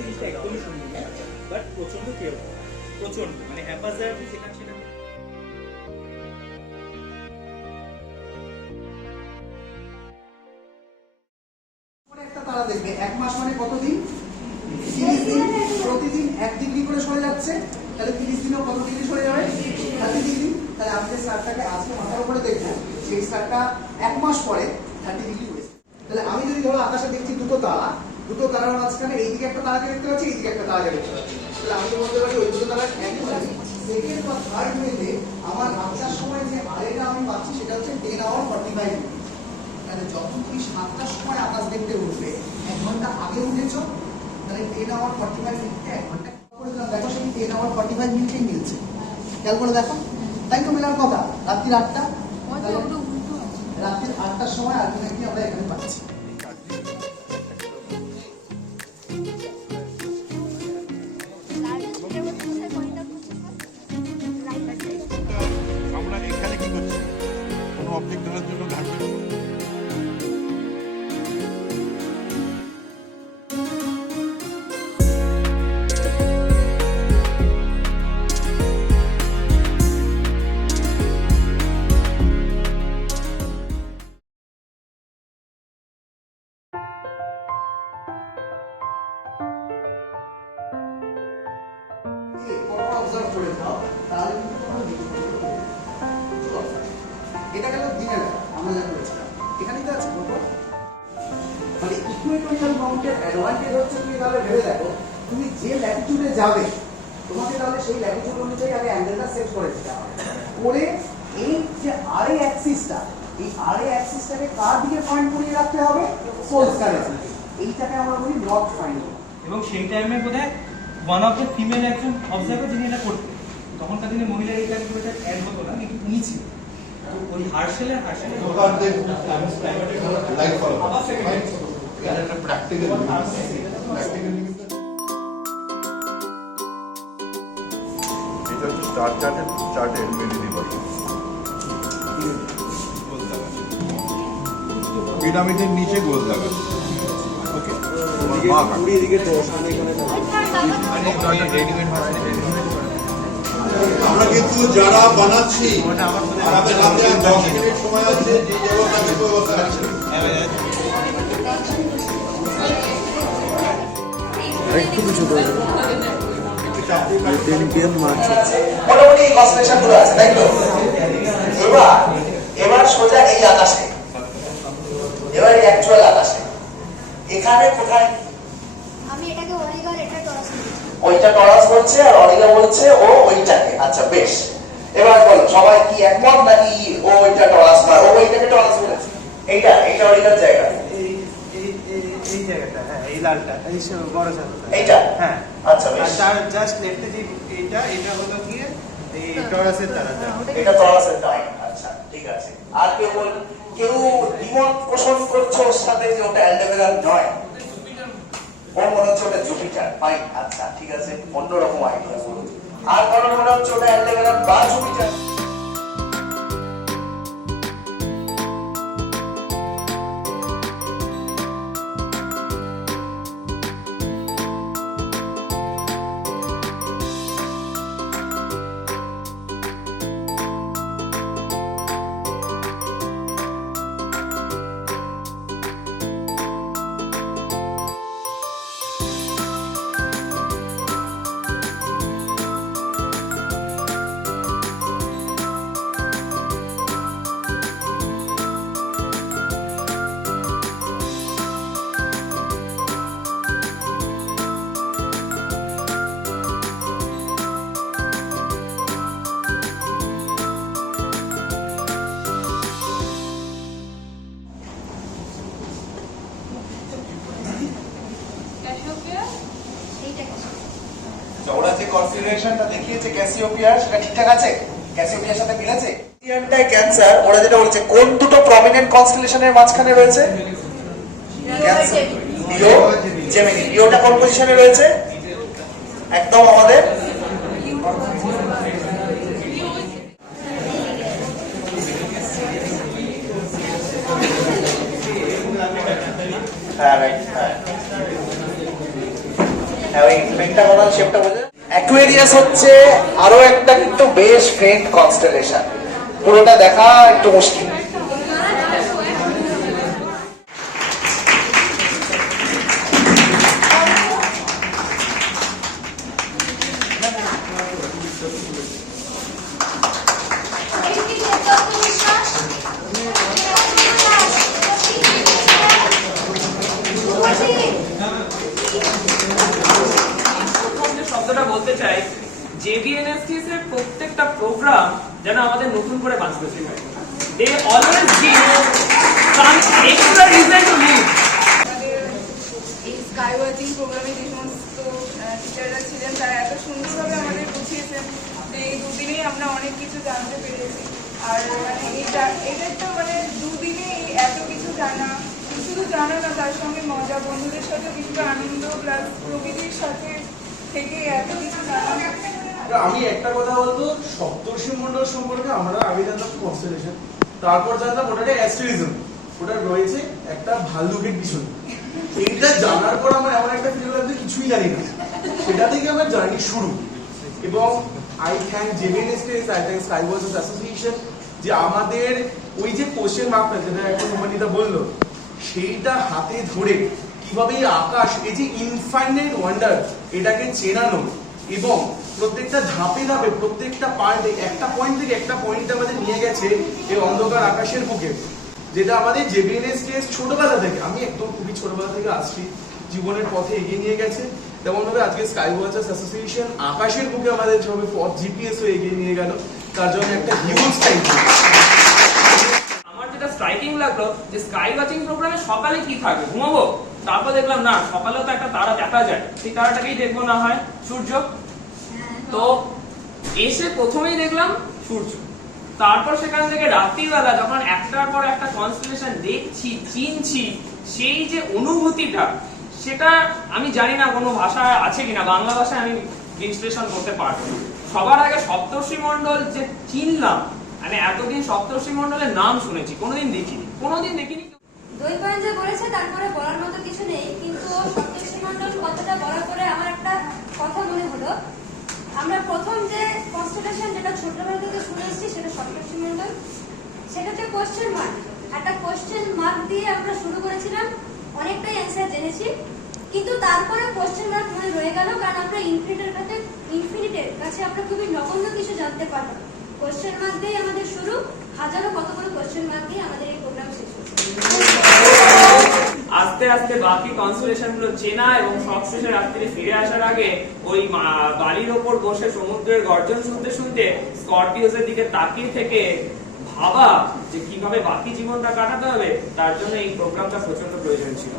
জিনিসটা একদমই সুন্দর না, বাট প্রচন্ড কেউ প্রচন্ড মানে হ্যাপাজার যেখানে সেটা একটা তারা দেখবে 1 মাস মানে কতদিন? 30 দিন। প্রতিদিন 1 ডিগ্রি করে সরে যাচ্ছে, তাহলে 30 দিনেও কত ডিগ্রি সরে যাবে? 30 ডিগ্রি। তাহলে আমি যে স্টারটাকে আজকে মাথার উপরে দেখবো, সেই স্টারটা 1 মাস পরে 30 ডিগ্রি হয়েছে। তাহলে আমি যদি ধরো আকাশে দেখছি দুটো তারার মাঝখানে এইদিকে একটা তারাকে দেখতে পাচ্ছি, এইদিকে একটা তারাকে দেখতে পাচ্ছি, তাহলে আমি তো বলতে পারি ওই দুটো তারা সেকেন্ড বা থার্ড মিনিটে আমার আসার সময় যে আরেটা আমি পাচ্ছি সেটা হচ্ছে 10 hour 45 মিনিট। তাহলে যখন তুমি 7টার সময় আকাশ দেখতে উঠবে, 1 ঘন্টা আগে উঠেছ, তাহলে 10 hour 45 মিনিটে 1 ঘন্টা করে দিলাম। দেখো সেই 10 hour 45 মিনিটেই মিলছে, খেয়াল করে দেখো। তাই তো মেলার কথা। রাত্রির 8টা, রাত্রির 8টার সময় আলটিমেটলি আমরা এখানে পাচ্ছি। আমরা এখানে কি করছি? কোনো অবজেক্ট ধরার জন্য ঘাটবে এটা গেল দিনের বেলা আমরা যা করেছিলাম, এখানেই তো আছে মানে ইকুয়েটোরিয়াল মাউন্টের অ্যাডভান্টেজ হচ্ছে তুমি তাহলে ভেবে দেখো, তুমি যে ল্যাটিটিউডে যাবে তোমাকে তাহলে সেই ল্যাটিটিউড অনুযায়ী আগে অ্যাঙ্গেলটা সেট করে দিতে হবে। করে এই যে আরএ অ্যাক্সিসটা, এই আরএ অ্যাক্সিসটাকে কার দিকে পয়েন্ট করিয়ে রাখতে হবে? পোল স্টারের দিকে। এইটাকে আমরা বলি নর্থ ফাইন্ড। এবং সেই টাইমে বোধহয় ওয়ান অফ দ্য ফিমেল একজন অবজার্ভার যিনি এটা করতেন, তখনকার দিনে মহিলার এই ক্যালকুলেটার অ্যাড হতো না, কিন্তু উনি ছিল ওই হার্শেলের লাইক ফলো এটা একটা প্র্যাকটিক্যাল এটা হচ্ছে স্টার চার্টের এলিমেন্টারি বডি পিরামিডের নিচে গোল লাগা। ওকে আমরা কিন্তু যারা বানাচ্ছি আমাদের হাতে 10 মিনিট সময় আছে, যে যাবো ব্যবস্থা আছে। একটু কিছু করে ইন্ডিয়ান মাছ আছে, মোটামুটি এই কনস্টেলেশনগুলো আছে, তাই তো? এবার সোজা এই আকাশে, এবার এই অ্যাকচুয়াল আকাশে এখানে কোথায়? আমি এটাকে অরিগা, এটা টরাস বলছি। ওইটা টরাস বলছে আর অরিগা বলছে ও ওইটাকে। আচ্ছা বেশ, এবার বলো সবাই কি একমত নাকি ও ওইটা টরাস না ও ওইটাকে টরাস বলেছে? এইটা অরিগার জায়গা, এই জায়গাটা, হ্যাঁ এই লালটা, এই বড় জায়গাটা এইটা। হ্যাঁ আচ্ছা বেশ, আর তার জাস্ট লেফটে যে এটা হলো গিয়ে এই টরাসের তারাটা, এটা টরাসের টাইম। আচ্ছা ঠিক আছে। আর কেউ দ্বিমত পোষণ করছো ওর সাথে যে ওটা অ্যালডেবেরান নয়, ও মনে হচ্ছে ওটা জুপিটার। ফাইন, আচ্ছা ঠিক আছে, অন্যরকম আইডিয়া বলুন। আর কারণ মনে হচ্ছে ওটা অ্যালডেবেরান বা জুপিটার। ওরা যে কনফিগারেশনটা দেখিয়েছে ক্যাসিওপিয়ার, সেটা ঠিকঠাক আছে? ক্যাসিওপিয়ার সাথে মিলেছে? ক্যান্সার ওরা যেটা বলেছে কোন দুটো প্রমিনেন্ট কনস্টেলেশনের মাঝখানে রয়েছে? ক্যান্সার, লিও, জেমিনি। লিওটা কোন পজিশনে রয়েছে? একদম আমাদের হ্যাঁ রাইট, হ্যাঁ ওই পেন্টাগনাল শেপটা বোঝা। অ্যাকুয়ারিয়াস হচ্ছে আরো একটা কিন্তু বেশ ফেন্ট কনস্টেলেশন, পুরোটা দেখা একটু মুশকিল। যে শব্দটা বলতে চাই, JBNSTS এর প্রত্যেকটা প্রোগ্রাম যেন আমাদের নতুন করে বাঁচতে শেখায়। They always give some extra reason to live. এই স্কাই ওয়াচিং প্রোগ্রামে যে সমস্ত টিচাররা ছিলেন তারা এত সুন্দরভাবে আমাদের বুঝিয়েছেন যে এই দুদিনেই আমরা অনেক কিছু জানতে পেরেছি। আর মানে এটা তো মানে দুদিনে এত কিছু জানা, শুধু জানা না, তার সঙ্গে মজা, বন্ধুদের সাথে কিছুটা আনন্দ, প্লাস প্রকৃতির সাথে থেকে এত কিছু জানা। আমি একটা কথা বলবো, সপ্তর্ষি মণ্ডল সম্পর্কে আমরা আগে জানতাম কনস্টেলেশন, তারপর জানতাম ওটাকে অ্যাস্ট্রোইজম, ওটা রয়েছে একটা ভাল্লুকের পিছনে। এইটা জানার পর আমার এমন একটা ফিল হলো যে কিছুই জানি না, সেটা থেকে আমার জার্নি শুরু। এবং I thank JBNSTS, I thank sky watchers association, যে আমাদের ওই যে কোশ্চেন মার্কটা যেটা এখন হুমানিতা বললো, সেইটা হাতে ধরে কিভাবে এই আকাশ, এই যে ইনফাইনাইট ওয়ান্ডার, এটাকে চেনানো এবং প্রত্যেকটা ধাপে ধাপে প্রত্যেকটা পার্টে একটা পয়েন্ট থেকে একটা পয়েন্টে আমাদের নিয়ে গেছে এই অন্ধকার আকাশের বুকে, যেটা আমাদের JBNSTS ছোটবেলা থেকে, আমি একদম খুবই ছোটবেলা থেকে আসছি, জীবনের পথে এগিয়ে নিয়ে গেছে। তেমন ভাবে আজকে স্কাই ওয়াচার্স অ্যাসোসিয়েশন আকাশের বুকে আমাদের যেভাবে পথ GPS হয়ে এগিয়ে নিয়ে গেল, তার জন্য একটা হিউজ থ্যাংক ইউ। আমার যেটা স্ট্রাইকিং লাগলো যে স্কাই ওয়াচিং প্রোগ্রামে সকালে কি থাকবে, ঘুমাবো, তারপর দেখলাম না, সকালেও তো একটা তারা দেখা যায়, সেই তারাটাকেই দেখবো না হয় সূর্য। তো এসে প্রথমেই দেখলাম সূর্য, তারপর সেখান থেকে রাত্রিবেলা যখন একটার পর একটা কনস্টেলেশন দেখছি, চিনছি, সেই যে অনুভূতিটা, সেটা আমি জানি না কোনো ভাষা আছে কিনা, বাংলা ভাষায় আমি বিশ্লেষণ করতে পারবো না। সবার আগে সপ্তর্ষি মণ্ডল যে চিনলাম, মানে এতদিন সপ্তর্ষি মণ্ডলের নাম শুনেছি, কোনোদিন দেখিনি। দৈবায়ন যে বলেছে তারপরে বলার মতো কিছু নেই, কিন্তু সপ্তর্ষি মণ্ডল কথাটা বলার পরে আমার একটা কথা মনে হলো। আমরা প্রথম যে কনস্টেলেশন যেটা ছোটবেলা থেকে শুনে এসেছি সেটা সপ্তর্ষি মণ্ডল, সেটা হচ্ছে কোশ্চেন মার্ক। একটা কোশ্চেন মার্ক দিয়ে আমরা শুরু করেছিলাম, অনেকটাই অ্যান্সার জেনেছি, কিন্তু তারপরে কোশ্চেন মার্ক মনে রয়ে গেল, কারণ আমরা ইনফিনিটের কাছে আমরা খুবই নগণ্য কিছু জানতে পারলাম। কোশ্চেন মার্ক দিয়ে আমাদের শুরু, হাজারো কতগুলো কোশ্চেন মার্ক দিয়ে আমাদের এই প্রোগ্রাম শেষ হচ্ছে। আস্তে আস্তে বাকি কনস্টেলেশন গুলো চেনা এবং সবশেষে রাত্রি ফিরে আসার আগে ওই বালির ওপর বসে সমুদ্রের গর্জন শুনতে শুনতে স্করপিওসের দিকে তাকিয়ে থেকে ভাবা যে কিভাবে বাকি জীবনটা কাটাতে হবে, তার জন্য এই প্রোগ্রামটা প্রচন্ড প্রয়োজন ছিল।